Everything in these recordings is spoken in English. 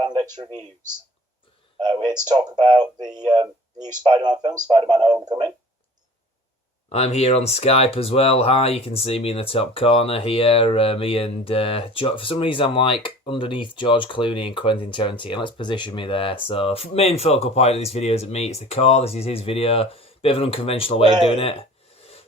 Brand X Reviews. We're here to talk about the new Spider-Man film, Spider-Man Homecoming. I'm here on Skype as well. Hi, you can see me in the top corner here. Me and for some reason I'm like underneath George Clooney and Quentin Tarantino. Let's position me there. So main focal point of this video is at me. It's the core. This is his video. Bit of an unconventional way of doing it.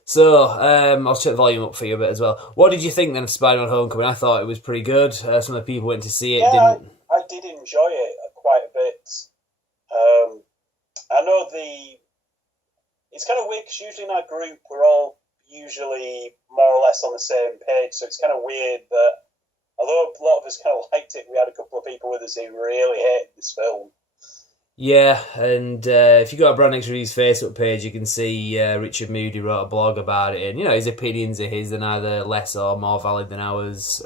So I'll check the volume up for you a bit as well. What did you think then of Spider-Man Homecoming? I thought it was pretty good. Some of the people went to see it. Yeah, I did enjoy it quite a bit. I know it's kind of weird because usually in our group we're all usually more or less on the same page, so it's kind of weird that although a lot of us kind of liked it, we had a couple of people with us who really hated this film. Yeah, and if you go to Brand X Reviews Facebook page, you can see Richard Moody wrote a blog about it, and his opinions are his, they're neither less or more valid than ours.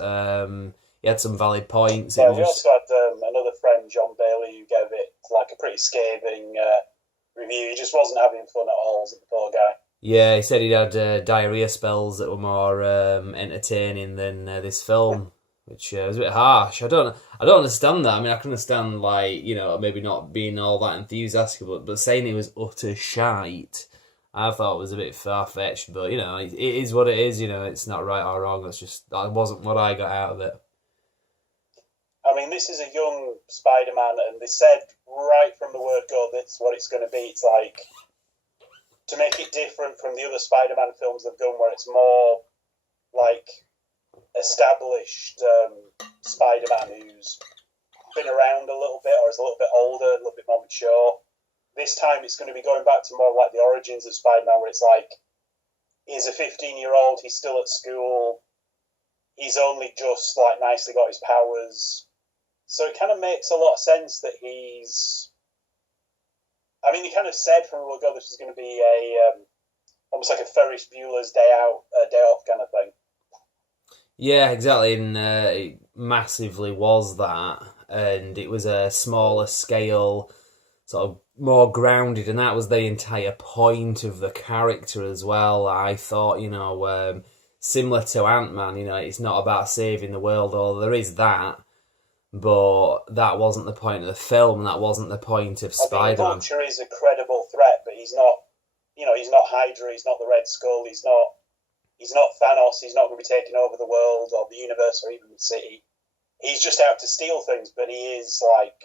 He had some valid points. Yeah, we also had another friend, John Bailey, who gave it like a pretty scathing review. He just wasn't having fun at all, was it, the poor guy? Yeah, he said he'd had diarrhea spells that were more entertaining than this film, which was a bit harsh. I don't understand that. I mean, I can understand, like, maybe not being all that enthusiastic, but saying it was utter shite, I thought was a bit far-fetched. But, it is what it is. It's not right or wrong. That wasn't what I got out of it. I mean, this is a young Spider-Man, and they said right from the word go that's what it's going to be. It's like, to make it different from the other Spider-Man films they've done, where it's more like established Spider-Man who's been around a little bit or is a little bit older, a little bit more mature. This time it's going to be going back to more like the origins of Spider-Man, where it's like, he's a 15-year-old, he's still at school, he's only just like nicely got his powers. So it kind of makes a lot of sense that he's... I mean, he kind of said from a while ago this is going to be almost like a Ferris Bueller's Day Off kind of thing. Yeah, exactly, and it massively was that, and it was a smaller scale, sort of more grounded, and that was the entire point of the character as well. I thought, similar to Ant-Man, it's not about saving the world, although there is that, but that wasn't the point of the film, that wasn't the point of Spider-Man. Vulture is a credible threat, but he's not, he's not Hydra, he's not the Red Skull, he's not Thanos, he's not going to be taking over the world or the universe or even the city. He's just out to steal things, but he is like,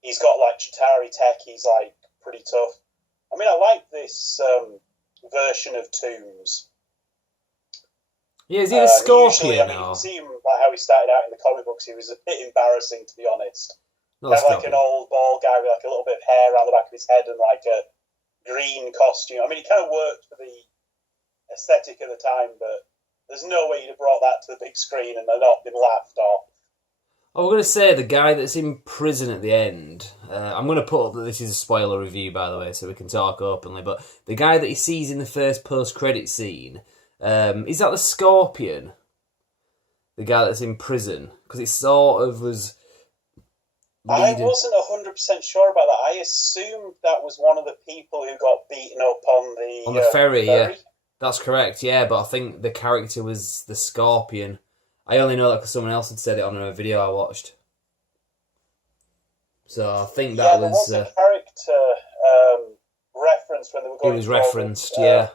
he's got like Chitauri tech, he's like pretty tough. I mean, I like this version of Toomes. Yeah, is he a Scorpion? You can see him, like how he started out in the comic books. He was a bit embarrassing, to be honest. Kind of like an old bald guy with like a little bit of hair around the back of his head and like a green costume. I mean, he kind of worked for the aesthetic of the time, but there's no way you'd have brought that to the big screen and not been laughed off. I'm going to say the guy that's in prison at the end, I'm going to put up that this is a spoiler review, by the way, so we can talk openly, but the guy that he sees in the first post-credit scene, is that the Scorpion? The guy that's in prison? Because it sort of was... I wasn't 100% sure about that. I assumed that was one of the people who got beaten up on the ferry, yeah. That's correct, yeah, but I think the character was the Scorpion. I only know that because someone else had said it on a video I watched. So I think that was... there was a character reference when they were going... It was referenced, yeah.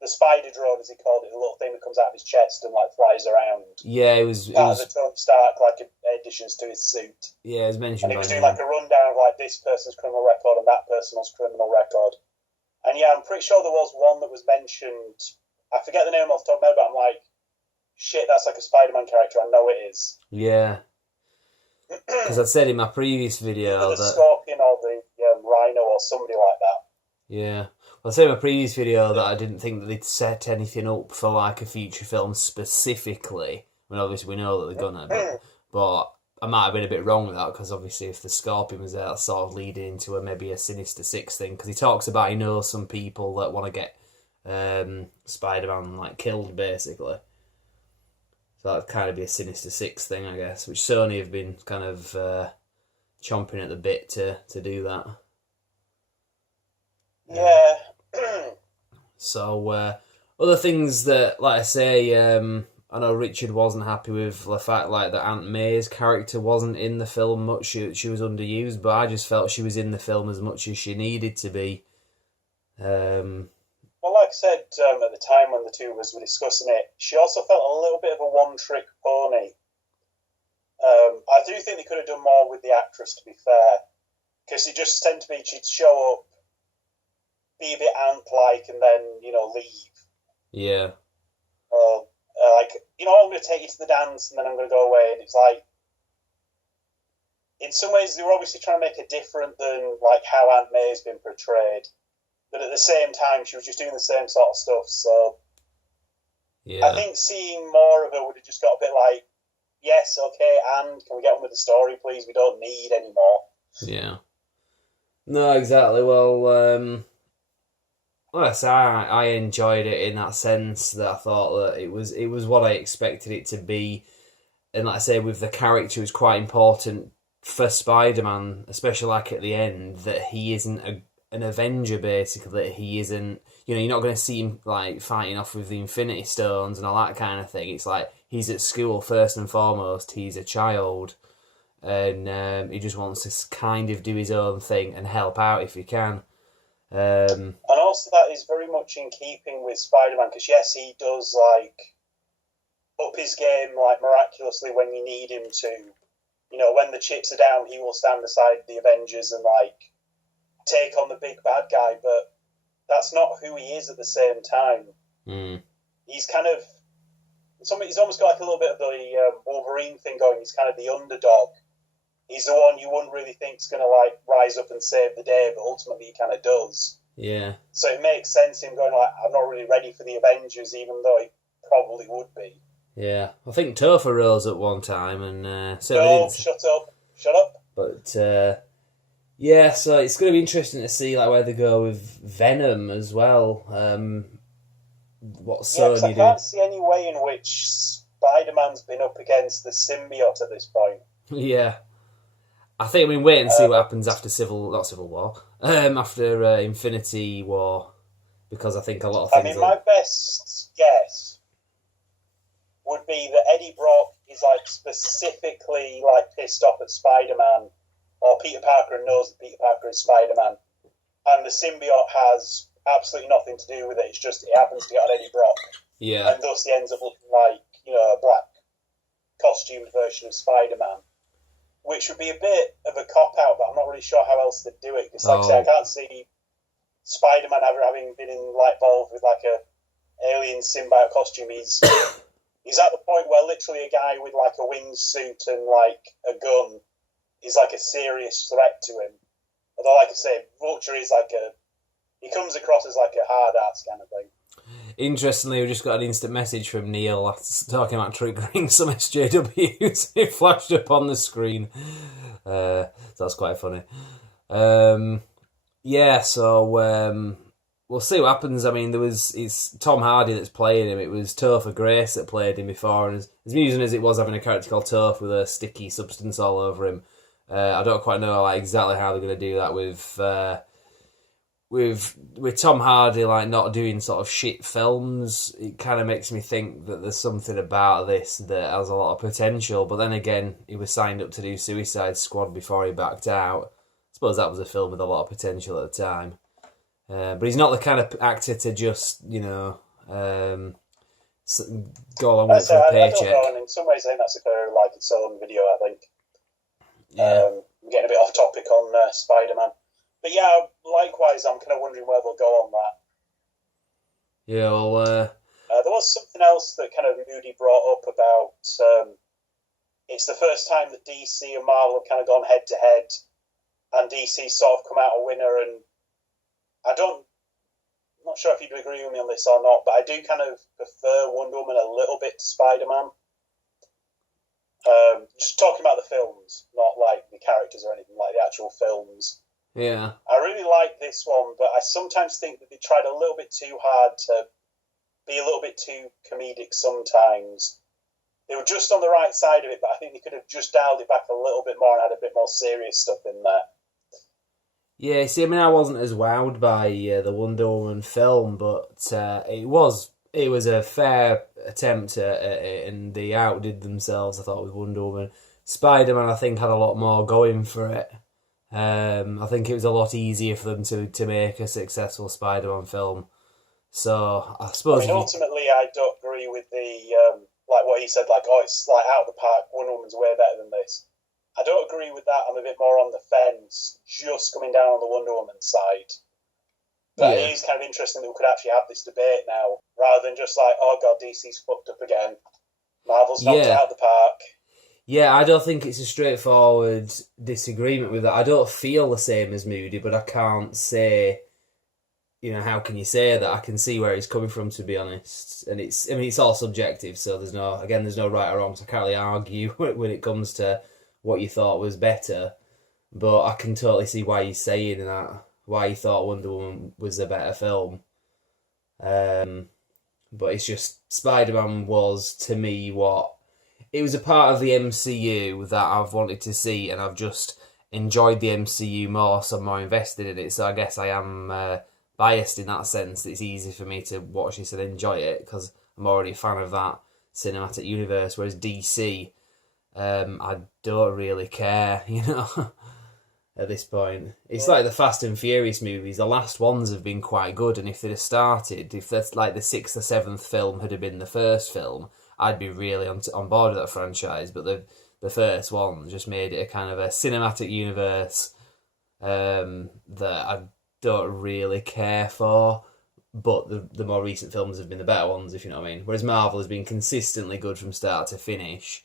The spider drone, as he called it, the little thing that comes out of his chest and like flies around. Yeah, it was... Part of the Tony Stark, like, additions to his suit. Yeah, it was mentioned. And he was doing like a rundown of like this person's criminal record and that person's criminal record. And yeah, I'm pretty sure there was one that was mentioned. I forget the name off the top of my head, but I'm like, shit, that's like a Spider-Man character. I know it is. Yeah. Because I said in my previous video either the Scorpion or the Rhino or somebody like that. Yeah. Well, I said in my previous video that I didn't think that they'd set anything up for like a feature film specifically. I mean, obviously we know that they're gonna, but I might have been a bit wrong with that because obviously if the Scorpion was there, that's sort of leading into maybe a Sinister Six thing. Because he talks about he knows some people that want to get Spider-Man like killed basically. So that'd kind of be a Sinister Six thing, I guess, which Sony have been kind of chomping at the bit to do that. Yeah. So other things that, like I say, I know Richard wasn't happy with the fact like that Aunt May's character wasn't in the film much. She was underused, but I just felt she was in the film as much as she needed to be. Well, like I said at the time when the two of us were discussing it, she also felt a little bit of a one-trick pony. I do think they could have done more with the actress, to be fair, because it just tended to be she'd show up, be a bit ant-like, and then, leave. Yeah. I'm going to take you to the dance, and then I'm going to go away, and it's like, in some ways, they were obviously trying to make it different than, like, how Aunt May's been portrayed, but at the same time, she was just doing the same sort of stuff, so... Yeah. I think seeing more of her would have just got a bit like, yes, okay, and can we get on with the story, please? We don't need any more. Yeah. No, exactly. Well, I enjoyed it in that sense that I thought that it was what I expected it to be, and like I say, with the character, it was quite important for Spider-Man, especially like at the end, that he isn't an Avenger, basically, that he isn't, you're not going to see him like fighting off with the Infinity Stones and all that kind of thing. It's like he's at school first and foremost, he's a child, and he just wants to kind of do his own thing and help out if he can. And also that is very much in keeping with Spider-Man, because yes, he does like up his game like miraculously when you need him to. When the chips are down, he will stand beside the Avengers and like take on the big bad guy, but that's not who he is at the same time. He's kind of, he's almost got like a little bit of the Wolverine thing going. He's kind of the underdog. He's the one you wouldn't really think is going to like rise up and save the day, but ultimately he kind of does. Yeah. So it makes sense him going like, I'm not really ready for the Avengers, even though he probably would be. Yeah, I think Topher rose at one time, and no, shut up. But yeah, so it's going to be interesting to see like where they go with Venom as well. What Sony do? I can't see any way in which Spider-Man's been up against the symbiote at this point. Yeah, I think wait and see what happens after after Infinity War, because I think a lot of things. My best guess would be that Eddie Brock is like specifically like pissed off at Spider-Man, or Peter Parker knows that Peter Parker is Spider-Man, and the symbiote has absolutely nothing to do with it. It's just it happens to get on Eddie Brock, and thus he ends up looking like a black costumed version of Spider-Man, which would be a bit of a cop out. But I'm not really sure how else to do it, because like I say, I can't see Spider-Man ever having been involved with like a alien symbiote costume. He's at the point where literally a guy with like a wingsuit and like a gun is like a serious threat to him. Although, like I say, Vulture is like he comes across as like a hard ass kind of thing. Interestingly, we just got an instant message from Neil talking about triggering some SJWs. It flashed up on the screen. So that's quite funny. We'll see what happens. I mean, it's Tom Hardy that's playing him. It was Topher Grace that played him before, and as amusing as it was having a character called Toph with a sticky substance all over him, I don't quite know exactly how they're going to do that with Tom Hardy not doing sort of shit films. It kind of makes me think that there's something about this that has a lot of potential. But then again, he was signed up to do Suicide Squad before he backed out. I suppose that was a film with a lot of potential at the time. But he's not the kind of actor to just, go along with it for a paycheck. I don't know, and in some ways I think that's like its own video, I think. Yeah. I'm getting a bit off topic on Spider-Man. But yeah, likewise, I'm kind of wondering where they'll go on that. Yeah, well... there was something else that kind of Moody brought up about... it's the first time that DC and Marvel have kind of gone head-to-head, and DC sort of come out a winner, and I'm not sure if you'd agree with me on this or not, but I do kind of prefer Wonder Woman a little bit to Spider-Man. Just talking about the films, not like the characters or anything, like the actual films. Yeah. I really like this one, but I sometimes think that they tried a little bit too hard to be a little bit too comedic sometimes. They were just on the right side of it, but I think they could have just dialed it back a little bit more and had a bit more serious stuff in there. Yeah, see, I wasn't as wowed by the Wonder Woman film, but it was it was a fair attempt at it, and they outdid themselves, I thought, with Wonder Woman. Spider-Man, I think, had a lot more going for it. I think it was a lot easier for them to make a successful Spider-Man film. So, I suppose... ultimately, I don't agree with the, like what he said, like, oh, it's like out of the park, Wonder Woman's way better than this. I don't agree with that. I'm a bit more on the fence, just coming down on the Wonder Woman side. But it is kind of interesting that we could actually have this debate now, rather than just like, oh god, DC's fucked up again. Marvel's knocked it out of the park. Yeah, I don't think it's a straightforward disagreement with that. I don't feel the same as Moody, but I can't say, how can you say that? I can see where he's coming from, to be honest. And it's all subjective, so there's no right or wrong, so I can't really argue when it comes to what you thought was better. But I can totally see why he's saying that, why he thought Wonder Woman was a better film. But it's just, Spider-Man was, to me, it was a part of the MCU that I've wanted to see, and I've just enjoyed the MCU more, so I'm more invested in it. So I guess I am biased in that sense. It's easy for me to watch this and enjoy it, because I'm already a fan of that cinematic universe, whereas DC, I don't really care, at this point. It's like the Fast and Furious movies. The last ones have been quite good, and if they'd have started, if that's like the 6th or 7th film had been the first film, I'd be really on board with that franchise. But the first one just made it a kind of a cinematic universe that I don't really care for. But the more recent films have been the better ones, if you know what I mean. Whereas Marvel has been consistently good from start to finish.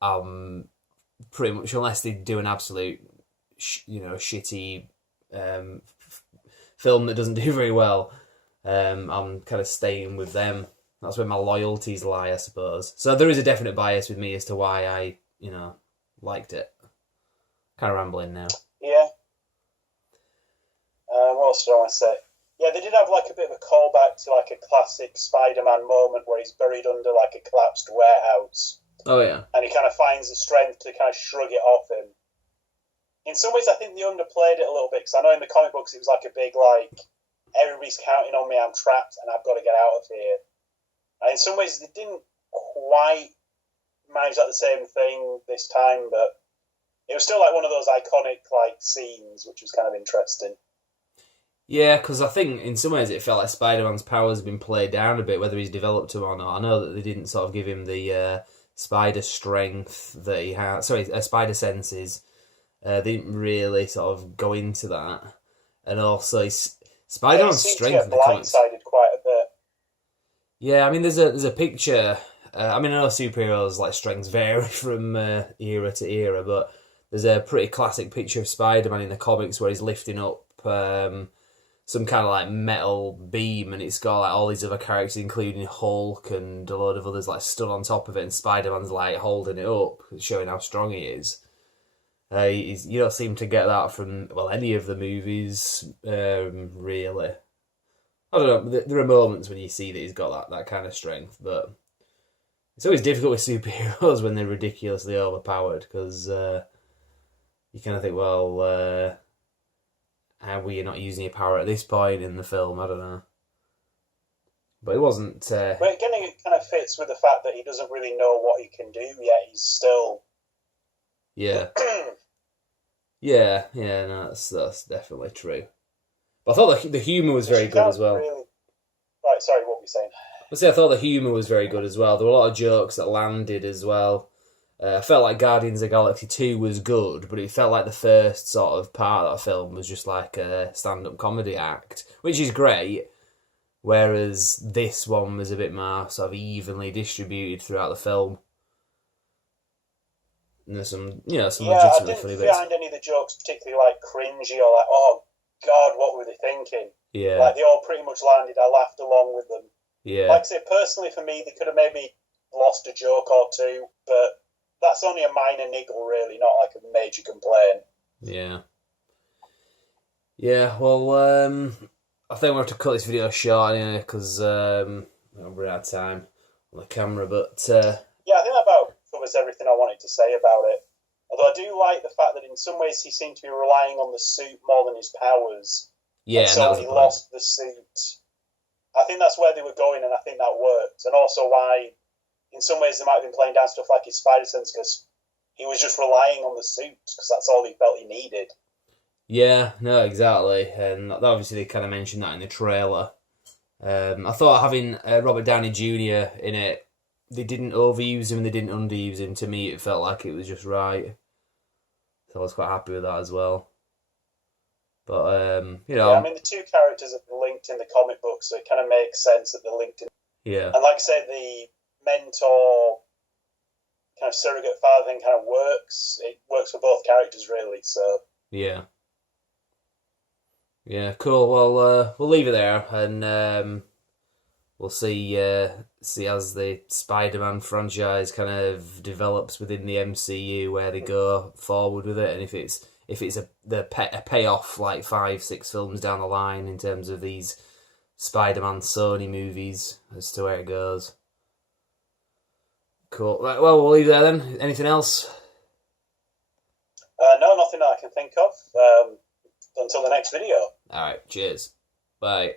Pretty much, unless they do an absolute shitty film that doesn't do very well, I'm kind of staying with them. That's where my loyalties lie, I suppose. So there is a definite bias with me as to why I, liked it. Kind of rambling now. Yeah. What else did I want to say? Yeah, they did have like a bit of a callback to like a classic Spider-Man moment where he's buried under like a collapsed warehouse. Oh yeah. And he kind of finds the strength to kind of shrug it off him. In some ways, I think they underplayed it a little bit, because I know in the comic books it was like a big, like, everybody's counting on me, I'm trapped, and I've got to get out of here. And in some ways, they didn't quite manage that the same thing this time, but it was still like one of those iconic, like, scenes, which was kind of interesting. Yeah, because I think in some ways it felt like Spider-Man's powers have been played down a bit, whether he's developed them or not. I know that they didn't sort of give him the spider strength that he had, spider senses. They didn't really sort of go into that. And also, Spider-Man's strength in the comics... blindsided quite a bit. Yeah, I mean, there's a picture... I know superheroes' like strengths vary from era to era, but there's a pretty classic picture of Spider-Man in the comics where he's lifting up some kind of like metal beam, and it's got like all these other characters, including Hulk and a load of others, like stood on top of it, and Spider-Man's like holding it up, showing how strong he is. You don't seem to get that from any of the movies, really. I don't know. There are moments when you see that he's got that kind of strength, but it's always difficult with superheroes when they're ridiculously overpowered, because you kind of think, well, how were you not using your power at this point in the film? I don't know. But it wasn't... But again, it kind of fits with the fact that he doesn't really know what he can do yet. He's still... Yeah. No, that's definitely true. But I thought the humour was very good as well. Really... Right, sorry, what were you saying? I thought the humour was very good as well. There were a lot of jokes that landed as well. I felt like Guardians of the Galaxy 2 was good, but it felt like the first sort of part of that film was just like a stand-up comedy act, which is great, whereas this one was a bit more sort of evenly distributed throughout the film. And there's some legitimately funny bits. I didn't find any of the jokes particularly like cringy or like, oh God, what were they thinking? Yeah. Like they all pretty much landed. I laughed along with them. Yeah. Like I say, personally for me, they could have maybe lost a joke or two, but that's only a minor niggle, really, not like a major complaint. Yeah. Yeah, well, I think we'll have to cut this video short anyway, because I'm running out of time on the camera, but... Yeah, I think that about covers everything I wanted to say about it. Although I do like the fact that in some ways he seemed to be relying on the suit more than his powers. Yeah, and so he lost the suit I think that's where they were going, and I think that worked. And also why, in some ways, they might have been playing down stuff like his spider sense because he was just relying on the suit because that's all he felt he needed. Yeah, no, exactly. And obviously they kind of mentioned that in the trailer. I thought having Robert Downey Jr. in it, they didn't overuse him, they didn't underuse him. To me, it felt like it was just right. So I was quite happy with that as well. But, you know... Yeah, I mean, the two characters have been linked in the comic book, so it kind of makes sense that they're linked in. Yeah. And like I said, the mentor kind of surrogate father thing kind of works. It works for both characters, really, so... Yeah. Yeah, cool. Well, we'll leave it there, and we'll see as the Spider-Man franchise kind of develops within the MCU where they go forward with it, and if it's a payoff like 5-6 films down the line in terms of these Spider-Man Sony movies as to where it goes. Cool. Right, well, we'll leave it there then. Anything else? No, nothing that I can think of. Until the next video. Alright, cheers. Bye.